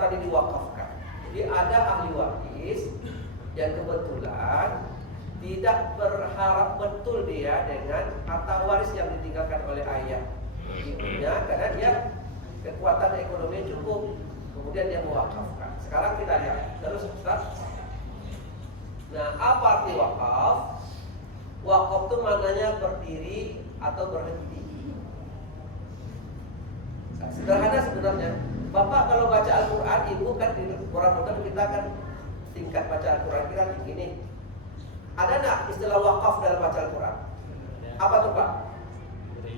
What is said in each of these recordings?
tadi diwakafkan. Jadi ada ahli waris yang kebetulan tidak berharap betul dia dengan harta waris yang ditinggalkan oleh ayah ibunya, karena dia kekuatan ekonomi cukup, kemudian dia mewakafkan. Sekarang kita lihat terus Ustaz. Nah, apa arti wakaf? Wakaf itu maknanya berdiri atau berhenti. Sederhana sebenarnya. Bapak kalau baca Al-Quran, ibu kan di Ramadan kita kan tingkat baca Al-Quran kita tinggi nih. Ada nggak istilah wakaf dalam baca Al-Quran? Apa tuh Pak?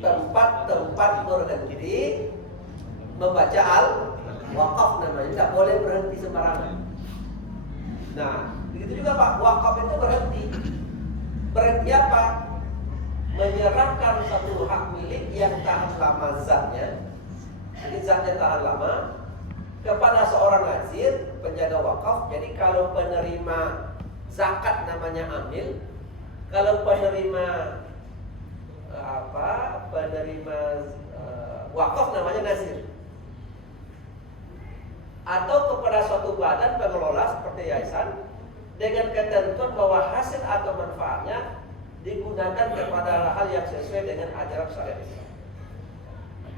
Tempat-tempat berhenti membaca Al-Wakaf namanya, nggak boleh berhenti sembarangan. Nah, begitu juga Pak, wakaf itu berhenti. Berhenti apa? Menyerahkan satu hak milik yang tahan lama zatnya. Jadi zatnya tahan lama kepada seorang nazir, penjaga wakaf. Jadi kalau penerima zakat namanya amil, kalau penerima wakaf namanya nazir. Atau kepada suatu badan pengelola seperti yayasan dengan ketentuan bahwa hasil atau manfaatnya digunakan kepada hal yang sesuai dengan ajaran syariat Islam.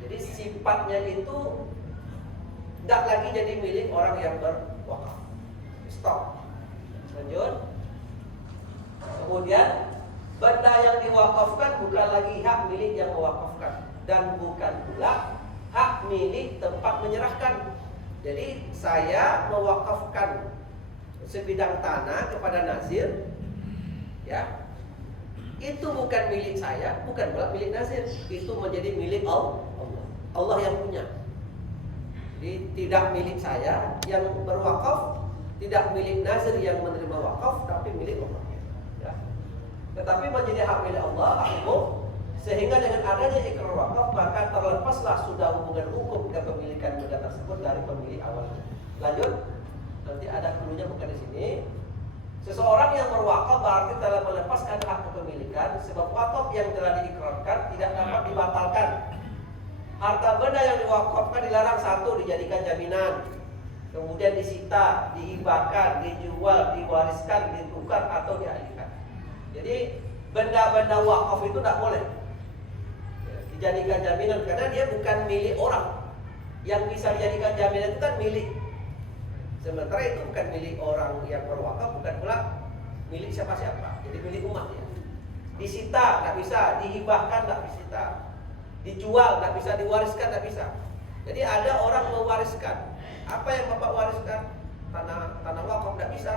Jadi sifatnya itu tidak lagi jadi milik orang yang berwakaf. Stop. Lanjut. Kemudian benda yang diwakafkan bukan lagi hak milik yang mewakafkan, dan bukan pula hak milik tempat menyerahkan. Jadi saya mewakafkan sebidang tanah kepada nazir, ya, itu bukan milik saya, bukan pula milik nazir, itu menjadi milik Allah. Allah yang punya. Jadi tidak milik saya yang berwakaf, tidak milik nazir yang menerima wakaf, tapi milik Allah. Ya. Tetapi menjadi hak milik Allah, hak umum, sehingga dengan adanya ikrar wakaf maka terlepaslah sudah hubungan hukum kepemilikan benda tersebut dari pemilik awalnya. Lanjut, nanti ada klunya bukan di sini. Seseorang yang berwakaf berarti telah melepaskan hak kepemilikan, sebab wakaf yang telah diikrarkan tidak dapat dibatalkan. Harta benda yang diwakafkan dilarang: satu, dijadikan jaminan, kemudian disita, dihibahkan, dijual, diwariskan, ditukar atau dialihkan. Jadi benda-benda wakaf itu tidak boleh dijadikan jaminan, karena dia bukan milik orang. Yang bisa dijadikan jaminan itu kan milik. Sementara itu bukan milik orang yang berwakaf, bukan pula milik siapa-siapa. Jadi milik umat ya. Disita tidak bisa, dihibahkan tidak bisa, dijual tidak bisa, diwariskan tidak bisa. Jadi ada orang mewariskan. Apa yang Bapak wariskan? Tanah wakaf tidak bisa.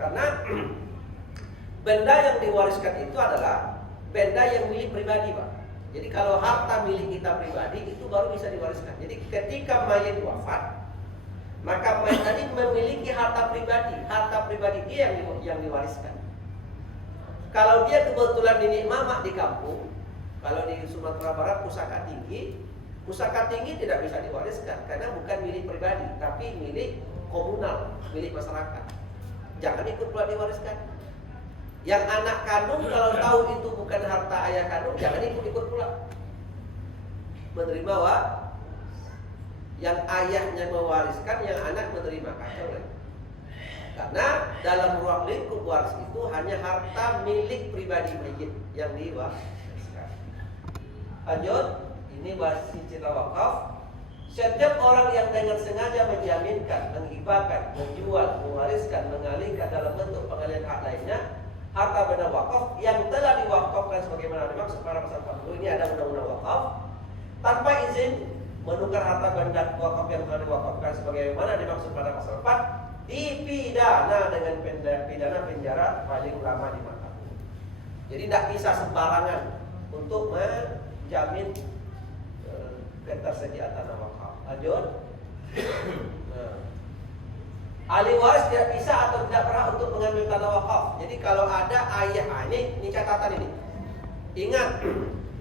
Karena benda yang diwariskan itu adalah benda yang milik pribadi, Pak. Jadi kalau harta milik kita pribadi itu baru bisa diwariskan. Jadi ketika mayat wafat, maka mayat tadi memiliki harta pribadi dia yang diwariskan. Kalau dia kebetulan ini mamak di kampung, kalau di Sumatera Barat pusaka tinggi tidak bisa diwariskan karena bukan milik pribadi, tapi milik komunal, milik masyarakat. Jangan ikut pula diwariskan. Yang anak kandung kalau tahu itu bukan harta ayah kandung, jangan ikut pula menerima yang ayahnya mewariskan, yang anak menerima. Kacau lagi. Karena dalam ruang lingkup waris itu hanya harta milik pribadi mayit yang diwariskan. Lanjut, ini bahasa cerita wakaf. Setiap orang yang dengan sengaja menjaminkan, menghibahkan, menjual, mewariskan, mengalihkan dalam bentuk pengalihan hak lainnya harta benda wakaf yang telah diwakafkan sebagaimana dimaksud pada pasal 40, ini ada undang-undang wakaf, tanpa izin menukar harta benda wakaf yang telah diwakafkan sebagaimana dimaksud pada pasal 4, dipidana dengan pidana penjara paling lama 5 tahun. Jadi tidak bisa sembarangan untuk menjamin ketersediaan tanah wakaf. Lanjut. Ahli waris tidak bisa atau tidak berhak untuk mengambil tanah wakaf. Jadi kalau ada ayah, ini catatan ini. Ingat,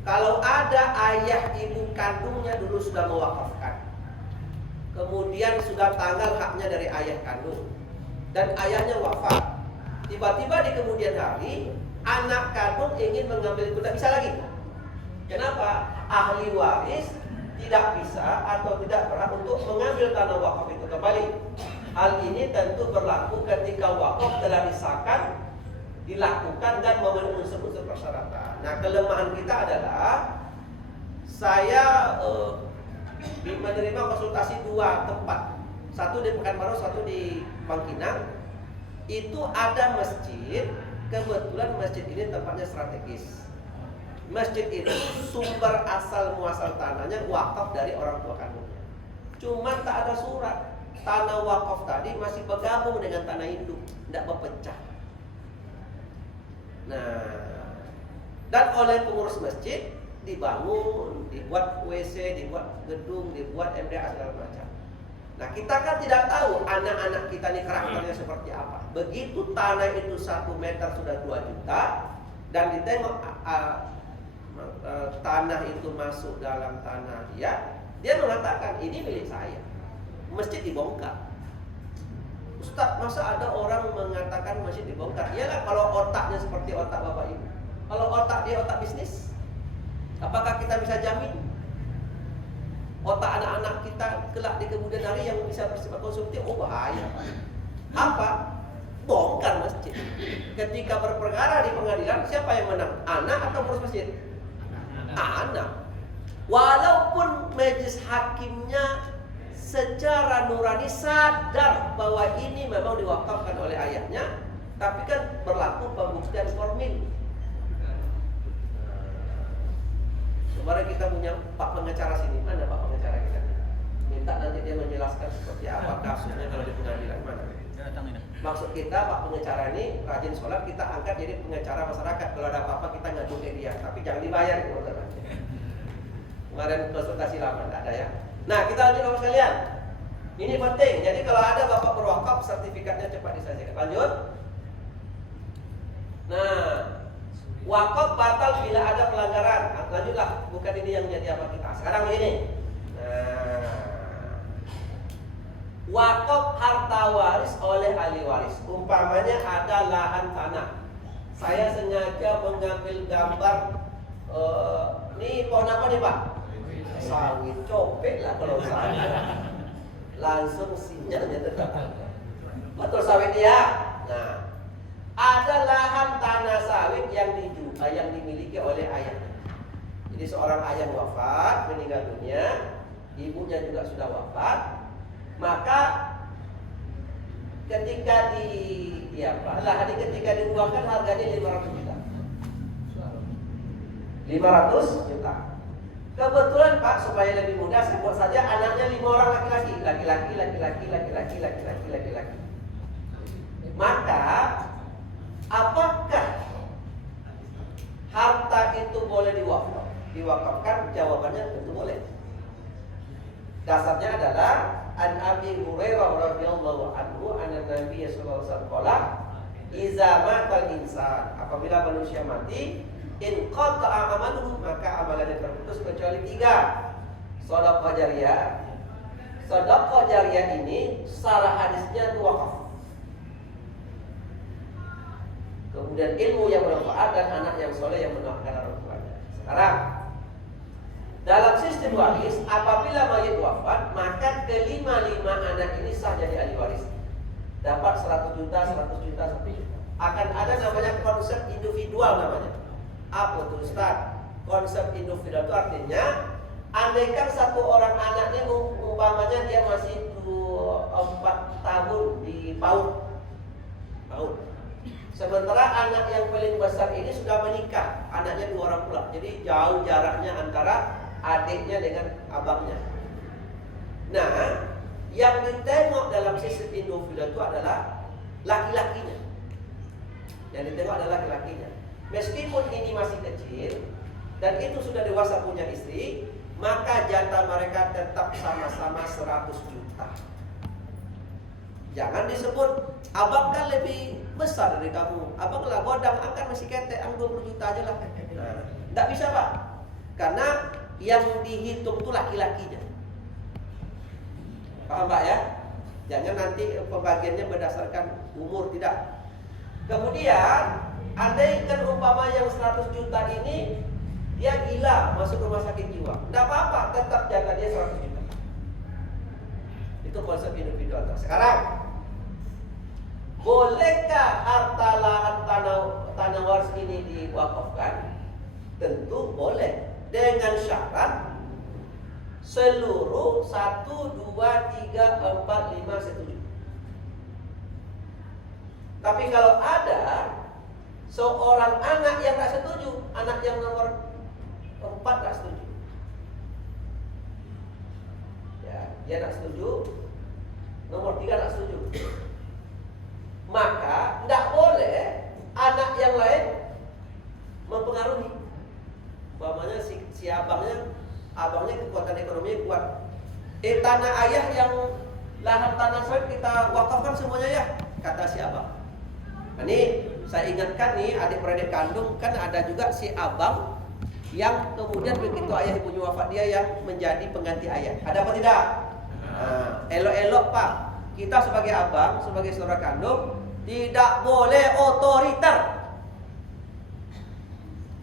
kalau ada ayah ibu kandungnya dulu sudah mewakafkan, kemudian sudah tanggal haknya dari ayah kandung, dan ayahnya wafat, tiba-tiba di kemudian hari anak kandung ingin mengambil itu, tidak bisa lagi. Kenapa? Ahli waris tidak bisa atau tidak berhak untuk mengambil tanah wakaf itu kembali. Hal ini tentu berlaku ketika wakaf telah disahkan, dilakukan dan memenuhi unsur-unsur persyaratan. Nah, kelemahan kita adalah saya menerima konsultasi 2 tempat. Satu di Pekanbaru, satu di Bangkinang. Itu ada masjid, kebetulan masjid ini tempatnya strategis. Masjid itu sumber asal muasal tanahnya wakaf dari orang tua kandungnya. Cuma tak ada surat. Tanah wakaf tadi masih bergabung dengan tanah induk, tidak berpecah. Nah, dan oleh pengurus masjid dibangun, dibuat WC, dibuat gedung, dibuat MDA segala macam. Nah, kita kan tidak tahu anak-anak kita ini karakternya seperti apa. Begitu tanah itu 1 meter sudah 2 juta dan ditengok tanah itu masuk dalam tanah dia mengatakan ini milik saya. Masjid dibongkar. Ustaz, masa ada orang mengatakan masjid dibongkar? Iyalah kalau otaknya seperti otak Bapak Ibu. Kalau otak dia otak bisnis, apakah kita bisa jamin otak anak-anak kita kelak di kemudian hari yang bisa bersifat konsumtif? Oh, bahaya. Apa? Bongkar masjid. Ketika berperkara di pengadilan, siapa yang menang? Anak atau pengurus masjid? Anak. Walaupun majelis hakimnya secara nurani sadar bahwa ini memang diwakafkan oleh ayahnya, tapi kan berlaku pembuktian formil. Kemarin kita punya Pak pengacara sini, mana Pak pengacara kita? Minta nanti dia menjelaskan seperti apa kasusnya kalau di pengadilan mana. Maksud kita Pak pengacara ini rajin sholat, kita angkat jadi pengacara masyarakat. Kalau ada apa-apa kita ngadu ke dia, tapi jangan dibayar. Kemarin konsultasi lama tidak ada ya. Nah, kita lanjut Bapak sekalian. Ini penting. Jadi kalau ada Bapak berwakaf, sertifikatnya cepat disajikan. Lanjut. Nah, wakaf batal bila ada pelanggaran. Nah, lanjutlah. Bukan ini yang jadi apa kita. Sekarang begini. Nah, wakaf harta waris oleh ahli waris. Umpamanya ada lahan tanah. Saya sengaja mengambil gambar. Ini pohon apa nih Pak? Sawit, copek lah kalau sawit. Langsung sinyalnya tetap. Betul sawit ya. Nah, ada lahan tanah sawit yang dimiliki oleh ayahnya. Jadi seorang ayah wafat, meninggal dunia, ibunya juga sudah wafat, maka ketika lahan ini ketika dibuangkan harganya 500 juta. 500 juta. Kebetulan Pak, supaya lebih mudah saya buat saja anaknya 5 orang laki-laki. Maka apakah harta itu boleh diwakafkan? Jawabannya tentu boleh. Dasarnya adalah An Abi Hurairah radhiyallahu anhu anna Nabi sallallahu alaihi wasallam qala iza matal insan, apabila manusia mati, in qata'a amaluhu, maka amalannya terputus kecuali 3. Shadaqah jariyah. Shadaqah jariyah ini secara hadisnya itu wakaf. Kemudian ilmu yang bermanfaat dan anak yang soleh yang mendoakan orang tuanya. Sekarang dalam sistem waris, apabila mayit wafat, maka kelima-lima anak ini sah jadi ahli waris. Dapat 100 juta, 100 juta, 1 juta. Akan ada namanya konsep individual namanya. Apa itu Ustaz? Konsep individual itu artinya andaikan satu orang anaknya umpamanya dia masih 4 tahun di PAUD. Sementara anak yang paling besar ini sudah menikah, anaknya 2 orang pula. Jadi jauh jaraknya antara adiknya dengan abangnya. Nah, yang ditengok dalam sistem individual itu adalah laki-lakinya. Yang ditengok adalah laki-lakinya. Meskipun ini masih kecil dan itu sudah dewasa punya istri, maka jatah mereka tetap sama-sama 100 juta. Jangan disebut abang kan lebih besar dari kamu. Abang lah godang, angkat masih ketek, 20 juta aja lah. Nah, tidak bisa Pak. Karena yang dihitung itu laki-lakinya. Paham Pak ya? Jangan nanti pembagiannya berdasarkan umur, tidak. Kemudian andaikan umpama yang 100 juta ini dia gila masuk rumah sakit jiwa, tidak apa-apa, tetap jaga dia 100 juta. Itu konsep individual. Sekarang, bolehkah harta lahan tanah waris ini diwakafkan? Tentu boleh, dengan syarat seluruh 1, 2, 3, 4, 5 setuju. Tapi kalau ada seorang anak yang tak setuju, anak yang nomor 4 tak setuju, ya, dia tak setuju, nomor 3 tak setuju, maka tidak boleh anak yang lain mempengaruhi. Umpamanya si abangnya kekuatan ekonominya kuat. Tanah ayah yang lahan tanah sawit kita wakafkan semuanya ya, kata si abang. Nah, ini saya ingatkan nih adik-beradik kandung, kan ada juga si abang yang kemudian begitu ayah ibunya wafat dia yang menjadi pengganti ayah. Ada apa tidak? Nah, elok-elok Pak, kita sebagai abang, sebagai saudara kandung tidak boleh otoriter.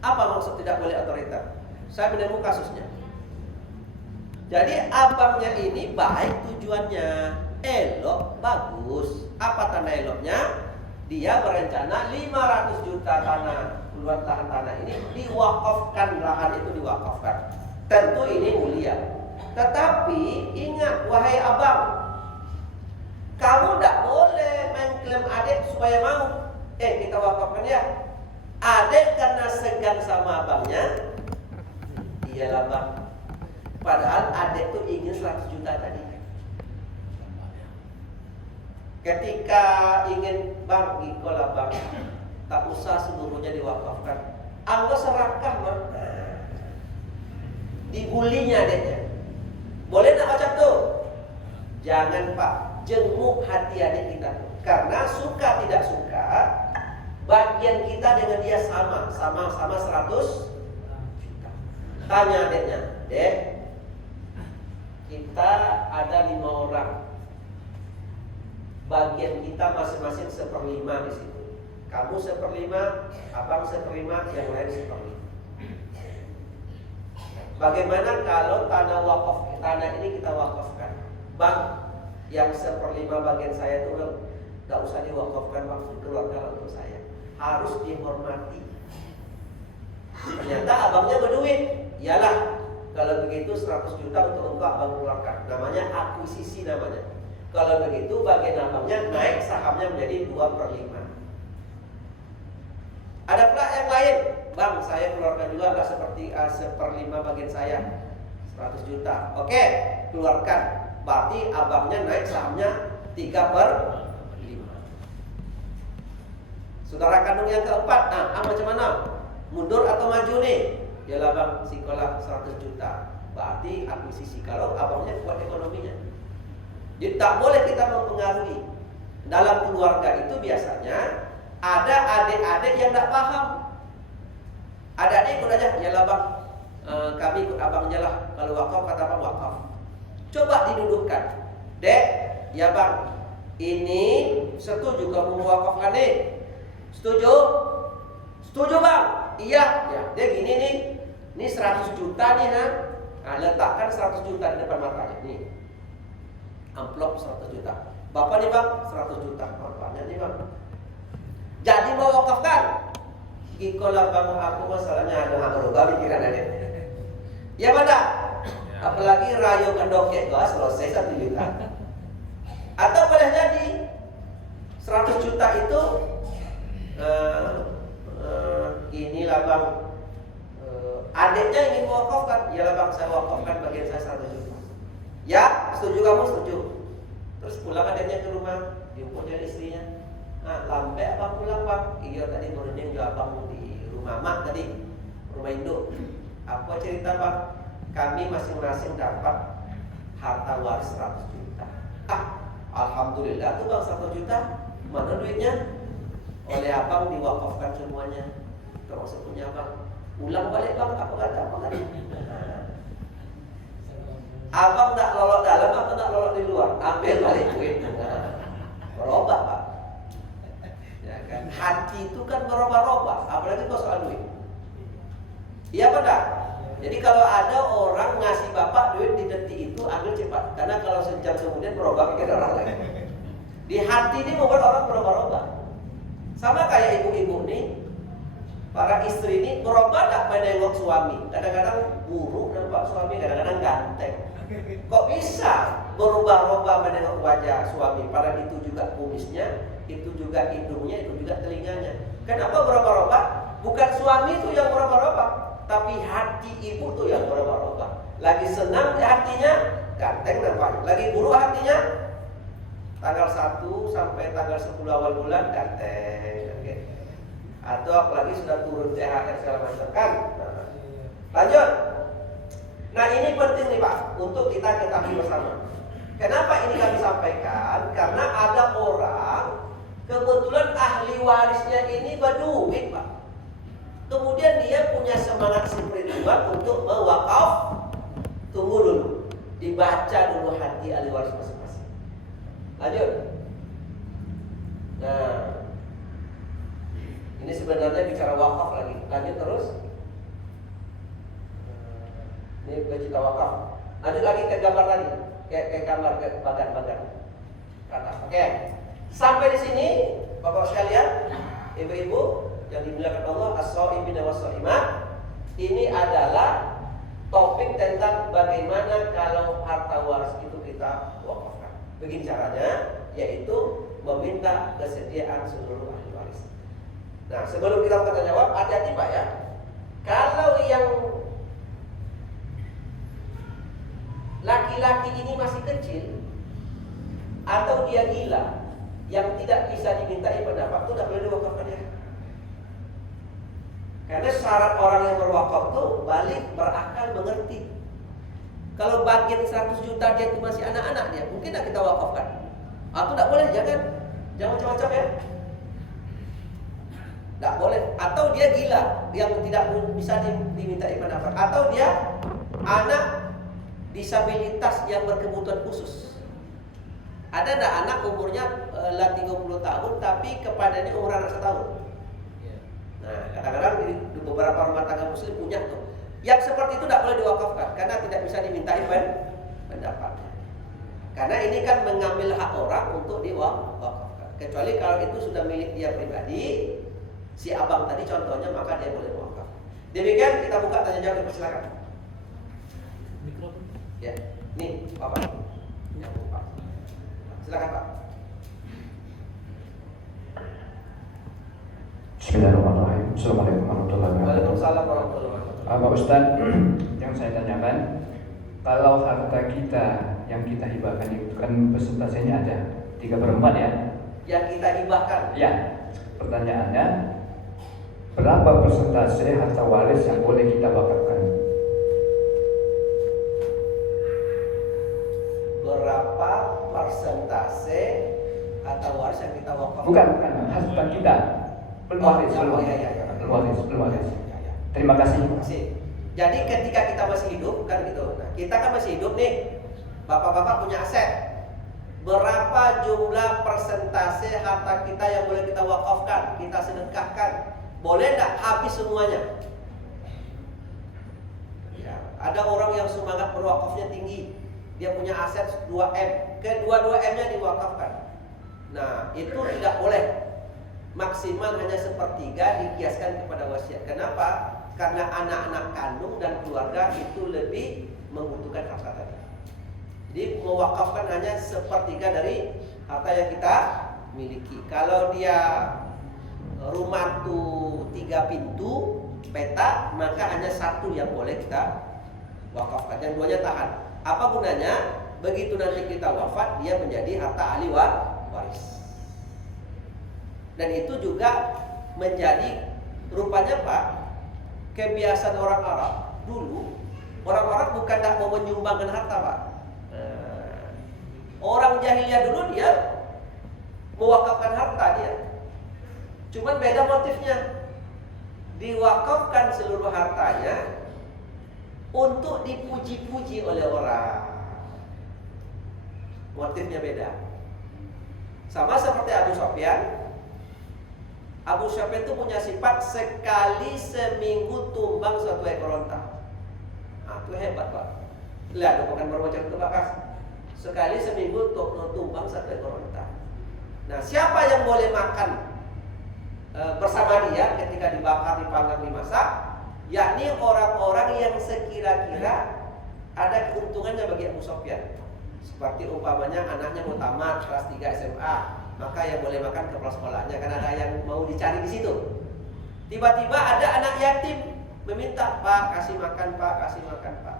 Apa maksud tidak boleh otoriter? Saya menemukan kasusnya. Jadi abangnya ini baik tujuannya, elok, bagus. Apa tanda eloknya? Dia berencana 500 juta puluhan tanah ini diwakafkan, lahan itu diwakafkan. Tentu ini mulia. Tetapi ingat wahai abang, kamu tidak boleh mengklaim adik supaya mau. Kita wakafkan ya. Adik karena segan sama abangnya, iyalah bang. Padahal adik tuh ingin 100 juta tadi. Ketika ingin bang, ikolah bang, tak usah seluruhnya diwakafkan. Anggap serakah bang. Dibulinya adiknya. Boleh tak macam tuh? Jangan pak, jenguk hati adik kita. Karena suka tidak suka, bagian kita dengan dia sama 100 juta. Tanya adiknya, dek, kita ada 5 orang, bagian kita masing-masing 1/5 di situ. Kamu 1/5, abang 1/5, yang lain 1/5. Bagaimana kalau tanah ini kita wakafkan? Bang, yang 1/5 bagian saya itu gak usah diwakafkan, bang, keluarga untuk saya. Harus dihormati. Ternyata abangnya berduit. Iyalah, kalau begitu 100 juta untuk engkau abang keluarkan. Namanya akuisisi namanya. Kalau begitu bagian abangnya naik sahamnya menjadi 2/5. Ada pula yang lain, bang, saya keluarkan juga lah seperti 1/5 bagian saya 100 juta. Oke, keluarkan. Berarti abangnya naik sahamnya 3/5. Saudara kandung yang keempat, macam mana? Mundur atau maju nih? Yalah bang, sekolah 100 juta. Berarti akuisisi. Kalau abangnya kuat ekonominya, jadi tak boleh kita mempengaruhi. Dalam keluarga itu biasanya ada adik-adik yang tak paham. Adik-adik ikut aja, yalah bang, kami ikut abang aja lah. Kalau wakaf kata abang wakaf. Coba didudukkan, dek, ya bang, ini setuju kamu mewakafkan nih? Setuju? Setuju bang? Iya. Ya, dia gini nih, ini 100 juta nih letakkan 100 juta di depan matanya nih. Amplop 100 juta. Bapak nih bang, 100 juta. Bapaknya nih bang. Jadi mau wakafkan? Ikolah bang, aku masalahnya ada hak berubah pikiran ada. Ya mana? Apalagi rayo kendokek gua selesai 1 juta. Atau boleh jadi 100 juta itu inilah bang, adiknya ingin wakafkan. Iyalah bang, saya wakafkan bagian saya 100 juta. Ya, setuju kamu? Setuju. Terus pulang adiknya ke rumah, jemput dari istrinya. Lambe apa pulang bang? Iya tadi morning juga abang di rumah mak tadi, rumah induk. Apa cerita bang? Kami masing-masing dapat harta waris 100 juta. Alhamdulillah tuh bang 100 juta. Mana duitnya? Oleh abang diwakafkan semuanya, termasuk punya abang. Ulang balik bang, apa kata? Abang tak lolok dalam atau tak lolok di luar? Ambil balik duit. Berubah pak. Ya kan? Hati itu kan berubah-ubah, apalagi kau soal duit. Iya apa enggak? Jadi kalau ada orang ngasih bapak duit di detik itu ambil cepat, karena kalau sejam kemudian berubah pikir orang lain. Di hati ini membuat orang berubah-ubah. Sama kayak ibu-ibu nih, para istri ini berubah tak menengok suami. Kadang-kadang buruk nampak suami, kadang-kadang ganteng. Kok bisa berubah-ubah menengok wajah suami? Padahal itu juga kumisnya, itu juga hidungnya, itu juga telinganya. Kenapa berubah-ubah? Bukan suami itu yang berubah-ubah, tapi hati ibu tuh yang berubah-ubah. Lagi senang di hatinya, ganteng nampak. Lagi buruk hatinya, tanggal 1 sampai tanggal 10 awal bulan ganteng, okay. Atau apalagi sudah turun THR segala macam kan. Nah, lanjut. Nah ini penting nih Pak, untuk kita ketahui bersama. Kenapa ini kami sampaikan? Karena ada orang kebetulan ahli warisnya ini berduit Pak. Kemudian dia punya semangat spiritual untuk mewakaf. Tunggu dulu, dibaca dulu hati ahli waris masing-masing. Lanjut. Nah, ini sebenarnya bicara wakaf lagi. Lanjut terus. Ini bercerita wakaf. Lanjut lagi ke gambar tadi, ke gambar ke bagan-bagan kata. Oke. Sampai di sini, Bapak sekalian, Ibu-ibu yang dimuliakan Allah, as-shaimin was-shaimat. Ini adalah topik tentang bagaimana kalau harta waris itu kita wakafkan. Begini caranya, yaitu meminta kesediaan seluruh ahli waris. Nah, sebelum kita bertanya jawab, hati-hati Pak ya. Kalau yang laki-laki ini masih kecil atau dia gila yang tidak bisa dimintai pendapat, itu tidak boleh diwakafkan ya. Karena syarat orang yang berwakaf itu balik, berakal, mengerti. Kalau bagian 100 juta dia itu masih anak-anak dia, mungkin tidak kita wakafkan. Atau tidak boleh, jangan macam-macam ya. Tidak boleh. Atau dia gila yang tidak bisa dimintai pendapat. Atau dia anak disabilitas yang berkebutuhan khusus. Ada tidak anak umurnya 30 tahun tapi kepadanya umur anak 1 tahun. Nah, kadang-kadang di beberapa rumah tangga muslim punya tuh. Yang seperti itu tidak boleh diwakafkan karena tidak bisa dimintai pendapat. Karena ini kan mengambil hak orang untuk diwakafkan. Kecuali kalau itu sudah milik dia pribadi, si abang tadi contohnya, maka dia boleh wakaf. Demikian kita buka tanya jawab, silakan. Mikrofon. Ya, nih Bapak. Ya, Pak. Silakan Pak. Bismillahirrahmanirrahim. Assalamualaikum warahmatullahi wabarakatuh. Waalaikumsalam warahmatullahi wabarakatuh. Pak Ustadz, yang saya tanyakan, kalau harta kita yang kita hibahkan itu kan persentasenya ada 3/4 ya? Yang kita hibahkan? Ya. Pertanyaannya, berapa persentase harta waris yang boleh kita wakafkan? Berapa persentase harta waris yang kita wakafkan? Bukan harta kita. Belum waris. Terima kasih. Jadi ketika kita masih hidup kan gitu. Nah, kita kan masih hidup nih. Bapak-bapak punya aset. Berapa jumlah persentase harta kita yang boleh kita wakafkan, kita sedekahkan? Boleh enggak habis semuanya? Ya, ada orang yang semangat berwakafnya tinggi. Dia punya aset 2M, kedua-dua M-nya diwakafkan. Nah, itu tidak boleh. Maksimal hanya 1/3 dikiaskan kepada wasiat. Kenapa? Karena anak-anak kandung dan keluarga itu lebih membutuhkan harta tadi. Jadi mewakafkan hanya 1/3 dari harta yang kita miliki. Kalau dia rumah tuh 3 pintu petak, maka hanya 1 yang boleh kita wakafkan, yang 2-nya tahan. Apa gunanya? Begitu nanti kita wafat, dia menjadi harta ahli waris. Dan itu juga menjadi rupanya Pak, kebiasaan orang Arab dulu. Orang Arab bukan tidak mau menyumbangkan harta Pak. Orang jahiliyah dulu dia mewakafkan harta dia. Cuman beda motifnya. Diwakafkan seluruh hartanya untuk dipuji-puji oleh orang. Motifnya beda. Sama seperti Abu Sufyan. Abu Sufyan itu punya sifat sekali seminggu tumbang 1 ekor onta. Nah, itu hebat Pak. Lihat, bukan berwajib itu bakas. Sekali seminggu untuk tumbang 1 ekor unta. Nah, siapa yang boleh makan bersama dia ketika dibakar, dipanggang, dimasak? Yakni orang-orang yang sekira-kira ada keuntungannya bagi Abu Sofyan. Seperti umpamanya anaknya mau tamat kelas 3 SMA, maka yang boleh makan kepala sekolahnya, karena ada yang mau dicari di situ. Tiba-tiba ada anak yatim meminta, "Pak, kasih makan Pak, kasih makan Pak."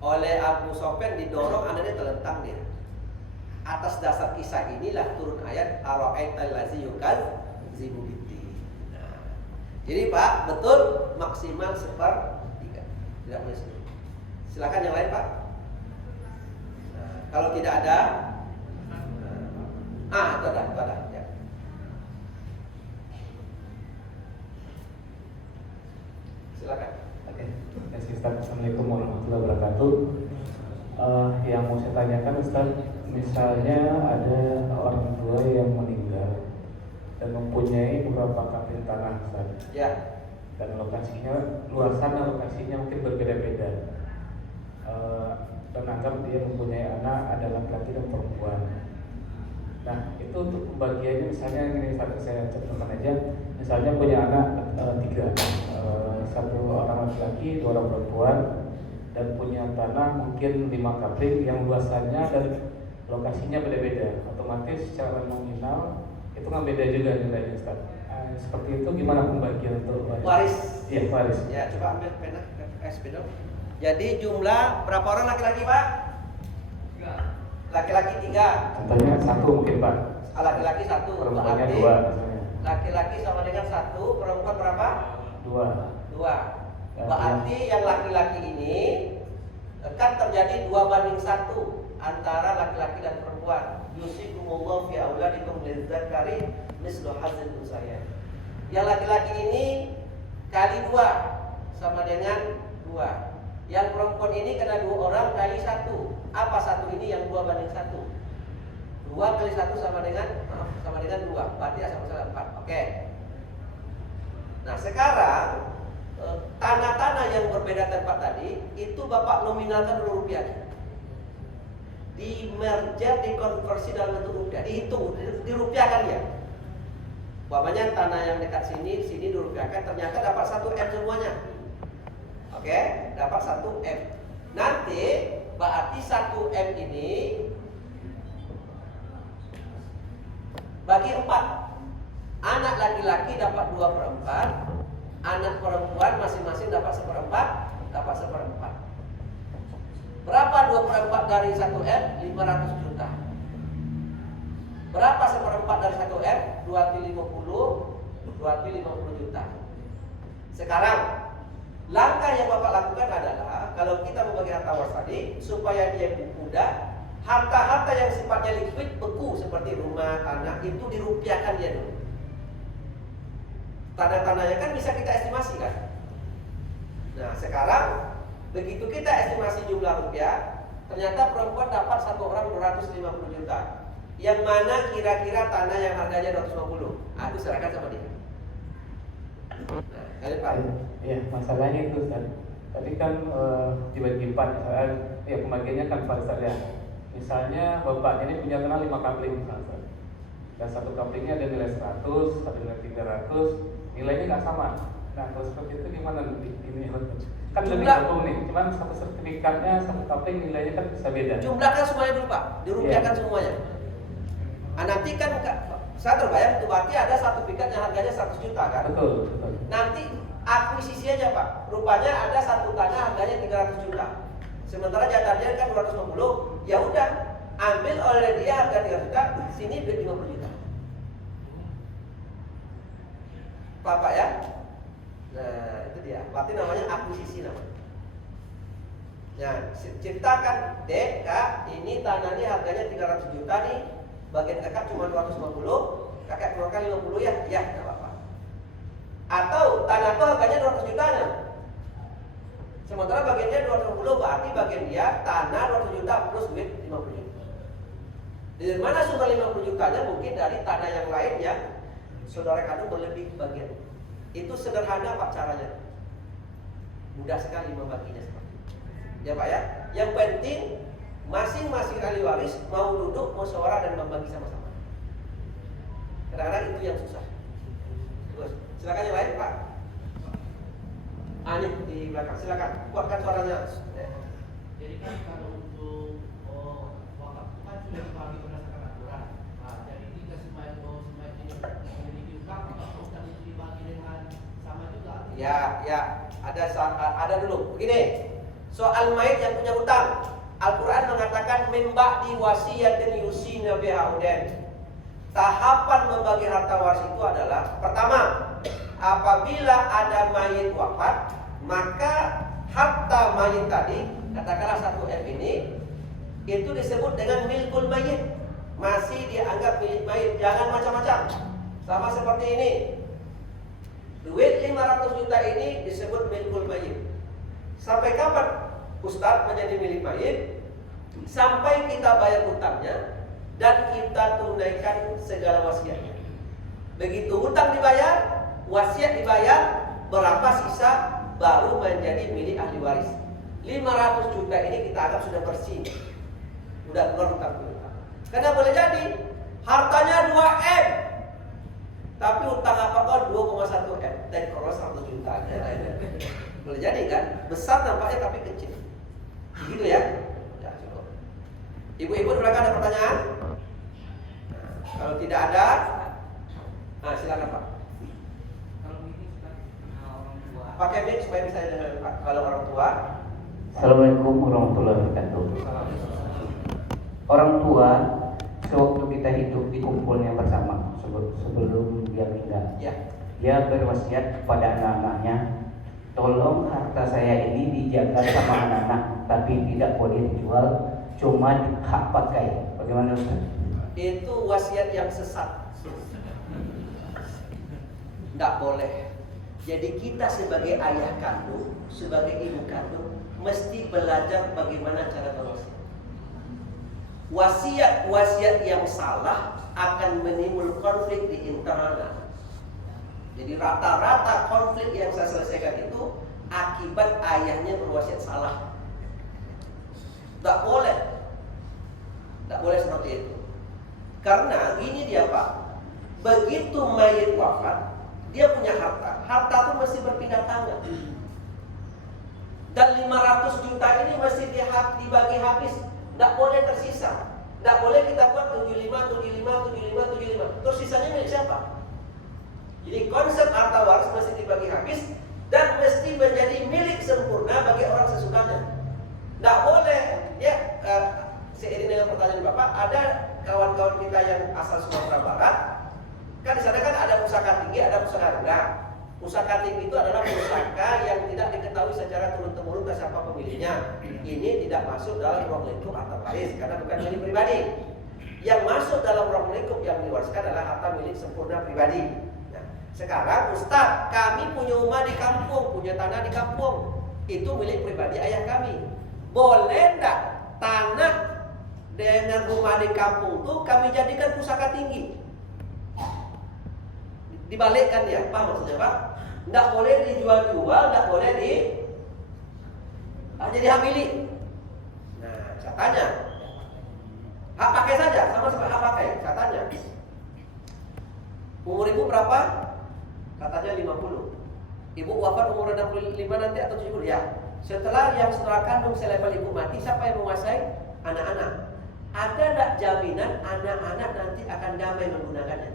Oleh Abu Sofyan didorong, anaknya terlentang dia. Atas dasar kisah inilah turun ayat ara'aital ladzi yukadzibu biddin. Nah, jadi Pak, betul maksimal 1/3. Tidak boleh seluruh. Silakan yang lain Pak. Nah, kalau tidak ada, itu ada. Ya. Silakan. Oke, terima kasih Ustaz. Assalamualaikum warahmatullahi wabarakatuh. Yang mau saya tanyakan Ustaz, misalnya ada orang tua yang meninggal dan mempunyai beberapa kafir tanah Ustaz. Ya. Dan lokasinya, luas sana lokasinya mungkin berbeda-beda. Dan anggap dia mempunyai anak, ada laki-laki dan perempuan. Nah, itu untuk pembagiannya misalnya ini saya contohkan aja. Misalnya punya anak 3, 1 orang laki-laki, 2 orang perempuan, dan punya tanah mungkin 5 kapling yang luasannya dan lokasinya beda-beda. Otomatis secara nominal itu kan beda juga nilainya Ustaz. Seperti itu gimana pembagian untuk Waris? Iya, waris. Ya, coba ambil pena, spidol. Jadi jumlah berapa orang laki-laki Pak? 3. Laki-laki 3. Contohnya 1 mungkin Pak. Laki-laki 1. Perempuannya 2 misalnya. Laki-laki sama dengan 1, perempuan berapa? 2. 2. Berarti yang laki-laki ini kan terjadi 2/1 antara laki-laki dan perempuan. Yusikumullahu fi auladikum lidzakari mislu hadzil unsayain. Yang laki-laki ini kali 2 sama dengan 2. Yang perempuan ini kena 2 orang kali 1. Apa 1 ini yang 2/1? 2 kali 1 sama dengan 2. Berarti sama-sama 4. Oke. Nah, sekarang tanah-tanah yang berbeda tempat tadi itu Bapak nominalkan dulu rupiahnya. Di-merger, dikonversi dalam bentuk rupiah, dihitung, dirupiahkan ya. Umpamanya tanah yang dekat sini dirupiahkan, ternyata dapat 1 M semuanya. Oke, dapat 1 M. Nanti berarti 1 M ini bagi 4. Anak laki-laki dapat 2/4, anak perempuan masing-masing dapat 1/4. Berapa 2/4 dari 1 M? 500 juta. Berapa 1/4 dari 1 M? 250 juta. Sekarang langkah yang Bapak lakukan adalah, kalau kita membagi harta waris tadi, supaya dia mudah, harta-harta yang sifatnya liquid, beku seperti rumah, tanah, itu dirupiahkan dia dulu. Tanah-tanahnya kan bisa kita estimasi kan. Nah, sekarang begitu kita estimasi jumlah rupiah, ternyata perempuan dapat 1 orang 250 juta. Yang mana kira-kira tanah yang harganya 250? Itu serahkan sama dia. Nah, kalian Pak. Iya, masalahnya itu Ustaz. Tadi kan dibagi 4 misalnya, ya pembagiannya kan Pak Ustaz ya. Misalnya bapaknya ini punya tanah 5 kapling misalnya. Dan 1 kaplingnya ada nilai 100, ada nilai 300, nilainya nggak sama. Nah, kalau seperti itu gimana nanti? Ini kan lebih gampang nih, cuman 1 sertifikatnya 1 kapling nilainya kan bisa beda. Jumlahkan semuanya dulu Pak, dirupiahkan semuanya. Nanti kan saya terbayang itu berarti ada sertifikat yang harganya 100 juta kan? Betul. Nanti akuisisi aja Pak, rupanya ada 1 tanah harganya 300 juta. Sementara jatahnya kan 250, ya udah ambil oleh dia harga 300 juta, sini duit 50 juta. Pak ya? Nah, itu dia. Berarti namanya akuisisi namanya. Nah, ciptakan Dek, Kak, ini tanah ini harganya 300 juta nih. Bagian kakak cuma 250, kakak keluarkan 50 ya? Ya, enggak apa-apa. Atau tanah itu harganya 200 juta nya. Sementara bagiannya 250, berarti bagian dia tanah 200 juta plus duit 50 juta. Dari mana sumber 50 jutanya? Mungkin dari tanah yang lain yang saudara kandung berlebih bagian. Itu sederhana Pak caranya. Mudah sekali membaginya seperti itu. Ya Pak ya. Yang penting masing-masing ahli waris mau duduk musyawarah dan membagi sama-sama. Kadang-kadang itu yang susah. Terus, silakan yang lain Pak. Ini di belakang, silakan kuatkan suaranya. Jadi kan kalau untuk wakaf itu kan sudah dibagi berdasarkan aturan. Nah, jadi jika semua ini memiliki utang, maka utang itu dibagi dengan sama juga. Ya, ada dulu. Begini, soal mayit yang punya utang, Al-Quran mengatakan membak di wasiyatin yusina bihauden. Tahapan membagi harta waris itu adalah pertama, apabila ada mayit wafat, maka harta mayit tadi, katakanlah 1 M ini, itu disebut dengan milkul mayit. Masih dianggap milik mayit. Jangan macam-macam. Sama seperti ini. Duit 500 juta ini disebut milkul mayit. Sampai kapan Ustadz menjadi milik mayit? Sampai kita bayar utangnya dan kita tunaikan segala wasiatnya. Begitu utang dibayar, wasiat dibayar, berapa sisa baru menjadi milik ahli waris. 500 juta ini kita anggap sudah bersih, sudah keluar utang. Karena boleh jadi hartanya 2 M, tapi utang apa 2,1 M. Dan kalau 100 juta boleh jadi kan, besar nampaknya tapi kecil. Gitu ya. Ya cukup. Ibu-ibu di belakang ada pertanyaan? Kalau tidak ada, silakan Pak. Kalau ini orang tua. Pakai mic supaya bisa dengar Pak. Kalau orang tua. Assalamualaikum warahmatullahi wabarakatuh. Orang tua sewaktu kita hidup di kumpulnya bersama sebelum dia meninggal, Ya. dia berwasiat kepada anak-anaknya, tolong harta saya ini dijaga sama anak-anak, tapi tidak boleh dijual, cuma hak pakai. Bagaimana Ustaz? Itu wasiat yang sesat. Tidak boleh. Jadi kita sebagai ayah kandung, sebagai ibu kandung, mesti belajar bagaimana cara berwasiat. Wasiat yang salah akan menimbul konflik di internal. Jadi rata-rata konflik yang saya selesaikan itu akibat ayahnya berwasiat salah. Tidak boleh. Tidak boleh seperti itu. Karena ini dia Pak, begitu mayit wafat, dia punya harta. Harta itu mesti berpindah tangan. Dan 500 juta ini mesti dibagi habis. Tidak boleh tersisa. Tidak boleh kita buat 75. Terus sisanya milik siapa? Jadi konsep harta waris mesti dibagi habis dan mesti menjadi milik sempurna bagi orang sesukanya. Tidak boleh. Ya, seiring dengan pertanyaan Bapak, ada kawan-kawan kita yang asal Sumatera Barat, kan di sana kan ada pusaka tinggi, ada pusaka rendah. Pusaka tinggi itu adalah pusaka yang tidak diketahui secara turun-temurun ke siapa pemiliknya. Ini tidak masuk dalam ruang lingkup harta waris karena bukan milik pribadi. Yang masuk dalam ruang lingkup yang diwariskan adalah harta milik sempurna pribadi. Nah, sekarang Ustadz, kami punya rumah di kampung, punya tanah di kampung, itu milik pribadi ayah kami. Boleh enggak tanah dengan rumah di kampung itu kami jadikan pusaka tinggi? Dibalikkan ya, paham maksudnya Pak? Tidak boleh dijual-jual, tidak boleh jadi hak milik. Nah, saya tanya, hak pakai saja, sama-sama hak pakai. Saya tanya, umur ibu berapa? Katanya 50. Ibu wafat umur 65 nanti atau 70 ya. Setelah yang saudara kandung selevel ibu mati, siapa yang menguasai? Anak-anak. Ada tidak jaminan anak-anak nanti akan damai menggunakannya?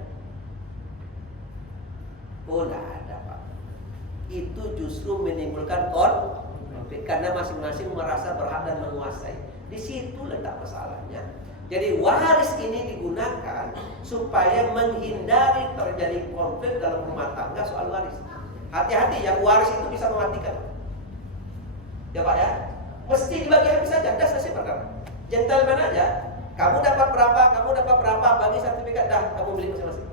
Oh, tidak ada Pak. Itu justru menimbulkan konflik karena masing-masing merasa berhak dan menguasai. Di situ letak masalahnya. Jadi waris ini digunakan supaya menghindari terjadi konflik dalam rumah tangga soal waris. Hati-hati, yang waris itu bisa mematikan. Ya Pak ya, mesti dibagi habis saja. Dah selesai perkara. Gentleman aja. Kamu dapat berapa, bagi sertifikat, dah kamu beli masing-masing.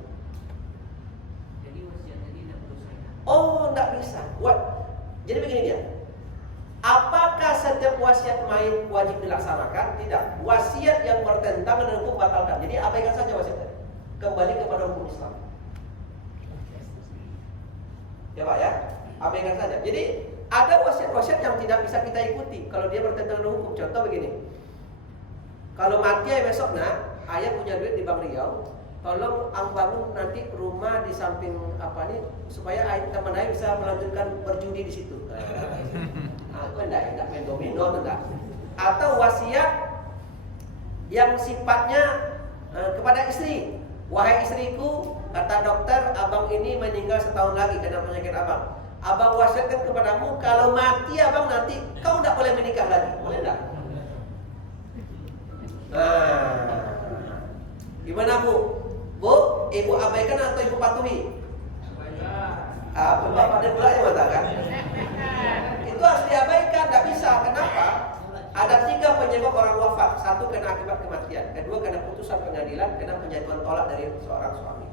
Oh, enggak bisa. Jadi begini dia. Apakah setiap wasiat mayit wajib dilaksanakan? Tidak. Wasiat yang bertentangan dengan hukum batalkan. Jadi abaikan saja wasiatnya. Kembali kepada hukum Islam. Ya Pak ya, abaikan saja. Jadi Ada wasiat-wasiat yang tidak bisa kita ikuti kalau dia bertentangan dengan hukum. Contoh begini, kalau mati ayah besok nak, ayah punya duit di Bank Riau, tolong bangun nanti rumah di samping apa nih supaya teman ayah bisa melanjutkan berjudi di situ. Aku enggak main domino enggak. Atau wasiat yang sifatnya kepada istri, wahai istriku, kata dokter, abang ini meninggal setahun lagi karena penyakit abang. Abang wasiatkan kepadamu, kalau mati abang nanti kau tidak boleh menikah lagi, boleh tidak? Gimana bu? Bu, ibu abaikan atau ibu patuhi? Bapak dan pula yang mengatakan itu harus diabaikan, tidak bisa. Kenapa? Ada 3 penyebab orang wafat. 1 kena akibat kematian, 2 kena putusan pengadilan, kena penjatuhan tolak dari seorang suami.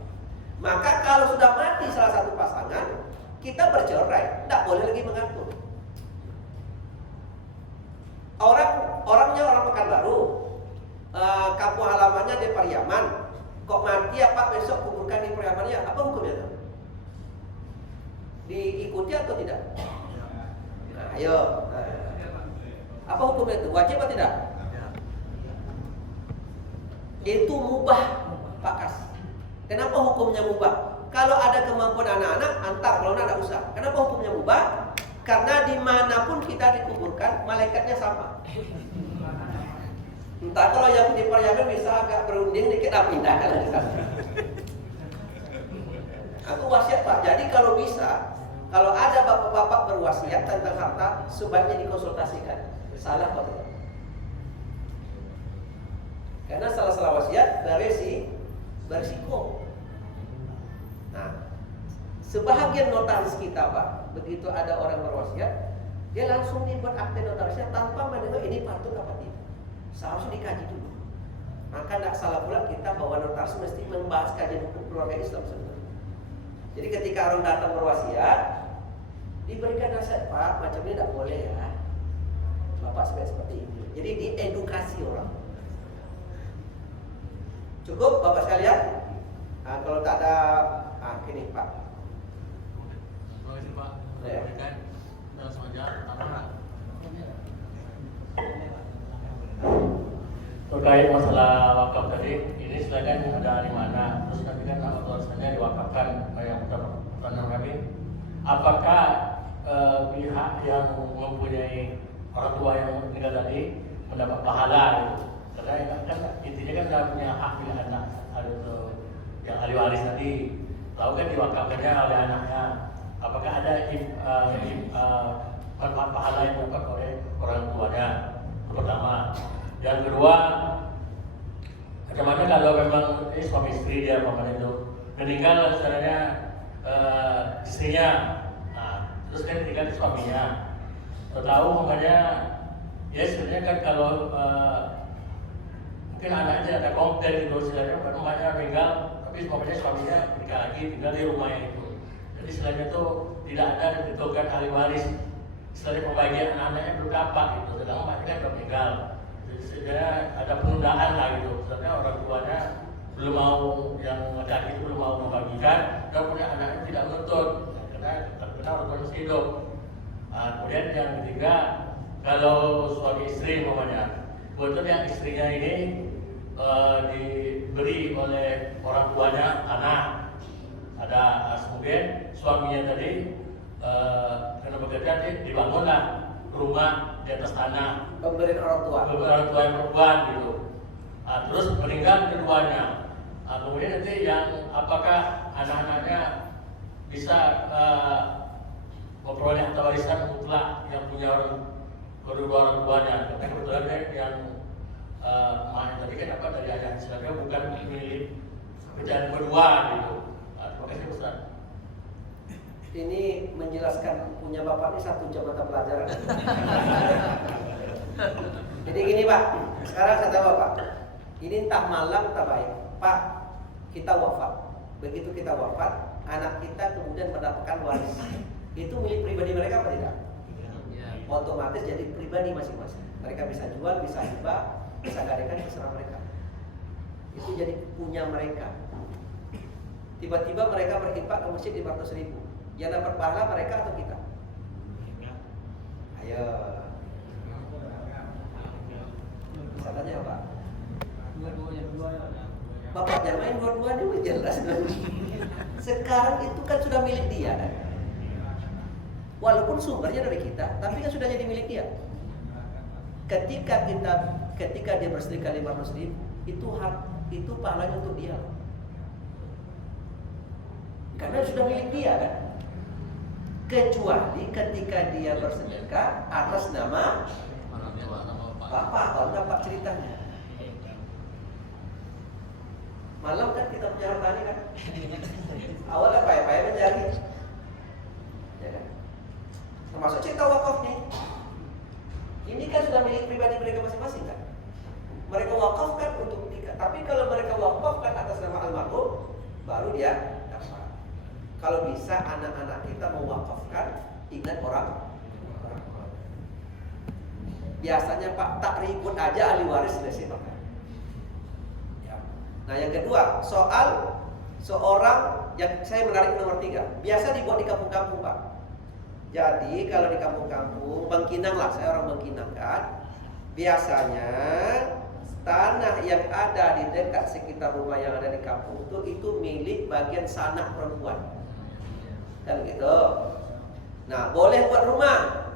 Maka kalau sudah mati salah satu pasangan, kita bercerai, tidak boleh lagi mengatur. Orangnya orang Pekanbaru, kampung halamannya di Pariaman, kok mati ya Pak, besok kuburkan di Pariamannya, apa hukumnya tuh? Diikuti atau tidak? Nah, ayo. Apa hukumnya itu? Wajib atau tidak? Itu mubah, Pak Kas. Kenapa hukumnya mubah? Kalau ada kemampuan anak-anak, antar. Kalau tidak usah. Kenapa hukumnya mubah? Karena dimanapun kita dikuburkan, malaikatnya sama. Entah kalau yang di Pariaman bisa agak berunding dikit, pindah kan di sana. Aku wasiat Pak. Jadi kalau bisa, kalau ada bapak-bapak berwasiat tentang harta, sebaiknya dikonsultasikan. Salah Pak. Karena salah-salah wasiat berisiko. Nah, sebahagian notaris kita Pak, begitu ada orang berwasiat, dia langsung dibuat akte notarisnya tanpa mendengar ini patut apa tidak. Seharusnya dikaji dulu. Maka tidak salah pula kita bahwa notaris mesti membahas kajian hukum keluarga Islam sebenarnya. Jadi ketika orang datang berwasiat, diberikan nasihat, Pak, macam ini tidak boleh ya. Bapak seperti ini. Jadi diedukasi orang. Cukup Bapak sekalian? Nah, kalau tak ada, gini Pak. Terima kasih Pak. Ya. Langsung aja. Terkait masalah wakaf tadi, ini silakan ada di mana, terus nanti kan harusnya diwakafkan yang pertanyaan kami. Apakah pihak yang mempunyai orang tua yang meninggal tadi mendapat pahala itu? Karena kan intinya kan dia punya hak pilih anak, ada yang ahli waris tadi, tahu kan diwakafkannya oleh anaknya. Apakah ada manfaat pahala yang didapat oleh orang tuanya? Itu pertama. Yang kedua, bagaimana kalau memang ini suami istri dia itu meninggal sebenarnya istrinya, nah, terus kan tinggal suaminya. Tahu makanya ya sebenarnya kan kalau mungkin anaknya ada konflik gitu, sebenarnya rumahnya meninggal, tapi suaminya menikah lagi tinggal di rumahnya itu. Jadi selain itu tidak ada ditentukan ahli waris. Selain pembagian anak-anaknya belum dapat gitu, sedangkan emaknya kan sudah meninggal. Jadi ada penundaan lah gitu. Sebenarnya orang tuanya belum mau, yang laki-laki itu belum mau membagikan, dan punya anaknya tidak menuntut karena orang tua masih hidup. Nah, kemudian yang ketiga, kalau suami istri umpamanya, betul yang istrinya ini diberi oleh orang tuanya tanah, ada kemudian suaminya tadi karena bekerja dibangunlah rumah di atas tanah, Pemberian orang tua yang perempuan gitu. Nah, terus meninggal keduanya. Nah, kemudian nanti yang apakah anak-anaknya bisa memperoleh harta warisan mutlak yang punya kedua orang tuanya? Karena kebetulan yang main tadi kan apa dari ayah istilahnya bukan milik kerjaan berdua gitu. Nah, terima kasih Ustaz. ini menjelaskan punya bapak ini 1 jam mata pelajaran. Jadi gini Pak, sekarang saya tahu Pak, ini entah malam entah baik. Pak, kita wafat. Begitu kita wafat, anak kita kemudian mendapatkan waris. Itu milik pribadi mereka apa tidak? Otomatis jadi pribadi masing-masing. Mereka bisa jual, bisa hibah, bisa gadaikan, terserah mereka. Itu jadi punya mereka. Tiba-tiba mereka berinfak ke masjid 500.000. Yang dapat pahala mereka atau kita? Ayo. Salahnya apa? Bapak main dua-duanya jelas. Sekarang itu kan sudah milik dia kan. Walaupun sumbernya dari kita, tapi kan sudah jadi milik dia. Ketika dia bersedekah 500.000, itu pahalanya untuk dia. Karena sudah milik dia kan. Kecuali ketika dia bersedekah atas nama Bapak, kalau dapat ceritanya. Malam kan kita punya harta ini kan. Awalnya payah-payah mencari. Ya kan? Termasuk cerita wakaf nih. Ini kan sudah milik pribadi mereka masing-masing kan. Mereka wakafkan untuk nikah. Tapi kalau mereka wakafkan atas nama almarhum, baru dia dapat. Kalau bisa anak-anak kita mewakafkan, ingat orang. Biasanya Pak tak ribut aja ahli waris selesai Pak. Ya. Nah yang kedua soal seorang yang saya menarik nomor 3. Biasa dibuat di kampung-kampung Pak. Jadi kalau di kampung-kampung, Bangkinang lah, saya orang Bangkinang kan. Biasanya tanah yang ada di dekat sekitar rumah yang ada di kampung itu milik bagian sanak perempuan. Kan gitu. Nah, boleh buat rumah.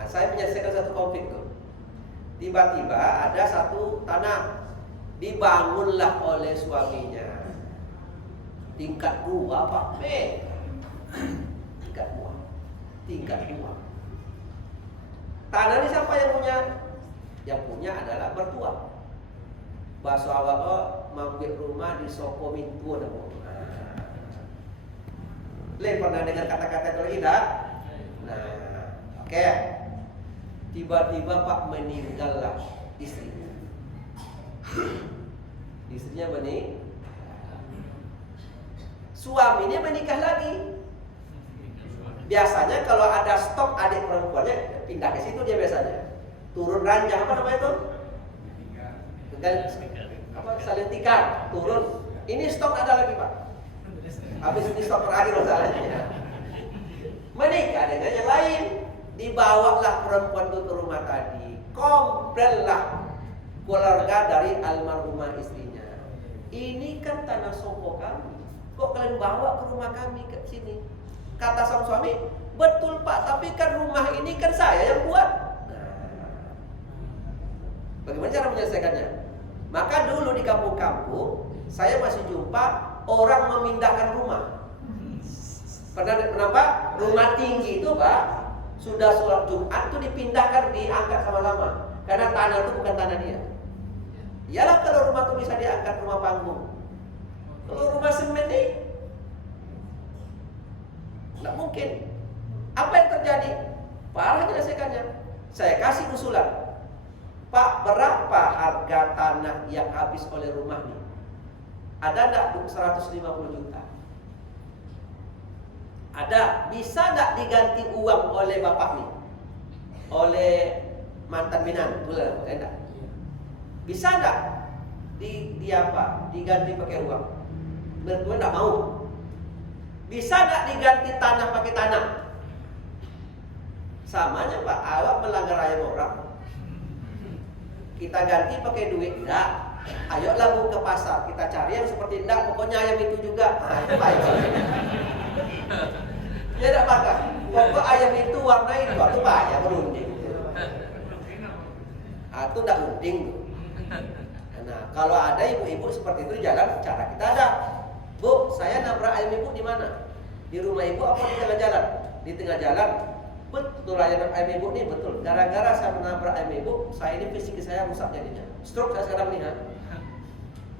Nah, saya menyelesaikan satu konflik tuh. Tiba-tiba ada satu tanah dibangunlah oleh suaminya. Tingkat 2 Pak. Tingkat 2. Tanah ini siapa yang punya? Yang punya adalah mertua. Bahasa awak mampir rumah di Soko Mintu ada. Pernah dengar kata-kata itu lagi tak? Nah, oke. Tiba-tiba Pak meninggallah istrinya. Istrinya meninggal. Suaminya menikah lagi. Biasanya kalau ada stok adik perempuannya pindah ke situ dia biasanya. Turun ranjang apa namanya itu? Salin tikar, turun. Ini stok ada lagi Pak. Habis ini stok terakhir masalahnya. Menikah dengan yang lain. Dibawalah perempuan itu ke rumah tadi. Komplainlah keluarga dari almarhumah istrinya. Ini kan tanah Soko kami. Kok kalian bawa ke rumah kami ke sini? Kata sang suami, betul Pak, tapi kan rumah ini kan saya yang buat. Nah, bagaimana cara menyelesaikannya? Maka dulu di kampung-kampung saya masih jumpa orang memindahkan rumah. Kenapa? Rumah tinggi itu Pak, sudah sholat Jumat itu dipindahkan, diangkat sama-sama. Karena tanah itu bukan tanah dia. Iyalah kalau rumah itu bisa diangkat rumah panggung. Kalau rumah semen nih nggak mungkin. Apa yang terjadi? Parah menyelesaikannya. Saya kasih usulan. Pak, berapa harga tanah yang habis oleh rumah ini? Ada enggak 150 juta? Ada. Bisa enggak diganti uang oleh bapak nih? Oleh mantan binan? Boleh enggak? Bisa enggak? Di apa? Diganti pakai uang? Mertua enggak mau. Bisa enggak diganti tanah pakai tanah? Samanya Pak, awak melanggar ayat orang. Kita ganti pakai duit enggak? Ayolah Bu ke pasar, kita cari yang seperti enggak, pokoknya ayam itu juga. Nah, itu baik. Ya enggak pakai. Pokok ayam itu warna itu, itu banyak berunding. Itu enggak unding. Nah, kalau ada ibu-ibu seperti itu di jalan, cara kita ada. Bu, saya nabrak ayam ibu di mana? Di rumah ibu apa di tengah jalan? Di tengah jalan. Betul ayam ibu nih, betul. Gara-gara saya menabrak ayam ibu, saya ini fisik saya rusak jadinya. Stroke saya sekarang nih,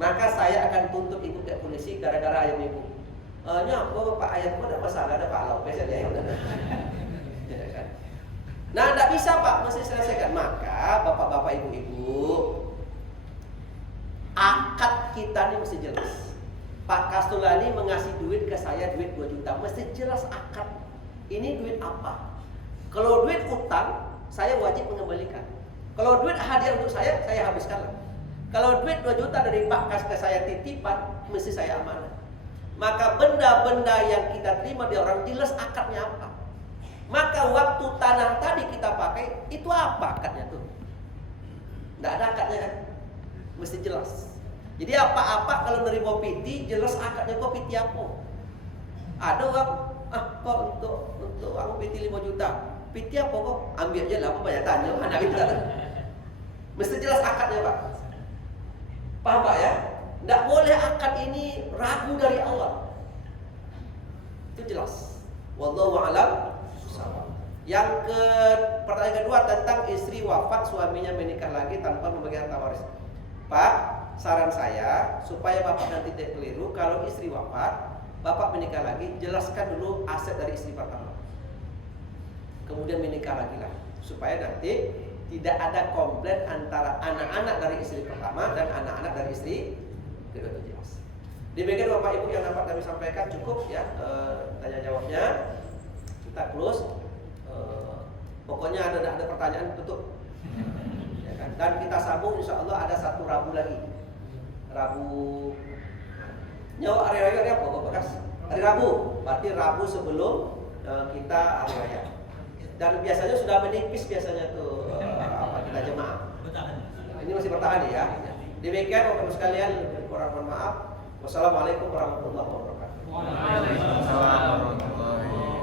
maka saya akan tuntut ibu ke polisi gara-gara ayam ibu. Nyapa Pak, ayam ibu ada masalah, ada Pak Lau, biasa dia. Nah, tidak bisa Pak, mesti selesaikan. Maka bapak-bapak ibu-ibu, akad kita ini mesti jelas. Pak Kastulani mengasih duit ke saya, duit 2 juta, mesti jelas akad. Ini duit apa? Kalau duit utang, saya wajib mengembalikan. Kalau duit hadiah untuk saya habiskanlah. Kalau duit 2 juta dari Pak Kas ke saya titipan, mesti saya amanah. Maka benda-benda yang kita terima di orang, jelas akadnya apa. Maka waktu tanah tadi kita pakai, itu apa akadnya tuh? Nggak ada akadnya kan? Mesti jelas. Jadi apa-apa kalau nerima piti, jelas akadnya kok piti apa. Ada orang, kok untuk aku piti 5 juta. Piti apa kok? Ambil aja lah, apa banyak tanya, anak kita. Mesti jelas akadnya Pak. Paham Pak ya? Nggak boleh akad ini ragu dari awal. Itu jelas. Wallahu a'lam. Yang pertanyaan kedua tentang istri wafat suaminya menikah lagi tanpa membagi harta waris. Pak, saran saya supaya Bapak nanti tidak keliru, kalau istri wafat, Bapak menikah lagi, jelaskan dulu aset dari istri pertama. Kemudian menikah lagi lah, supaya nanti tidak ada komplain antara anak-anak dari istri pertama dan anak-anak dari istri kedua, itu jelas. Demikian Bapak Ibu yang dapat kami sampaikan, cukup ya tanya jawabnya. Kita close. Pokoknya ada pertanyaan tutup. Ya kan? Dan kita sambung insya Allah ada satu Rabu lagi. Rabu nyawa hari raya apa Bapak Kas? Hari Rabu. Berarti Rabu sebelum kita hari raya. Dan biasanya sudah menipis biasanya tuh kita jemaah. Ini masih bertahan ya. Demikian Bapak Ibu sekalian, kurang mohon maaf. Wassalamualaikum warahmatullahi wabarakatuh. Waalaikumsalam warahmatullahi wabarakatuh.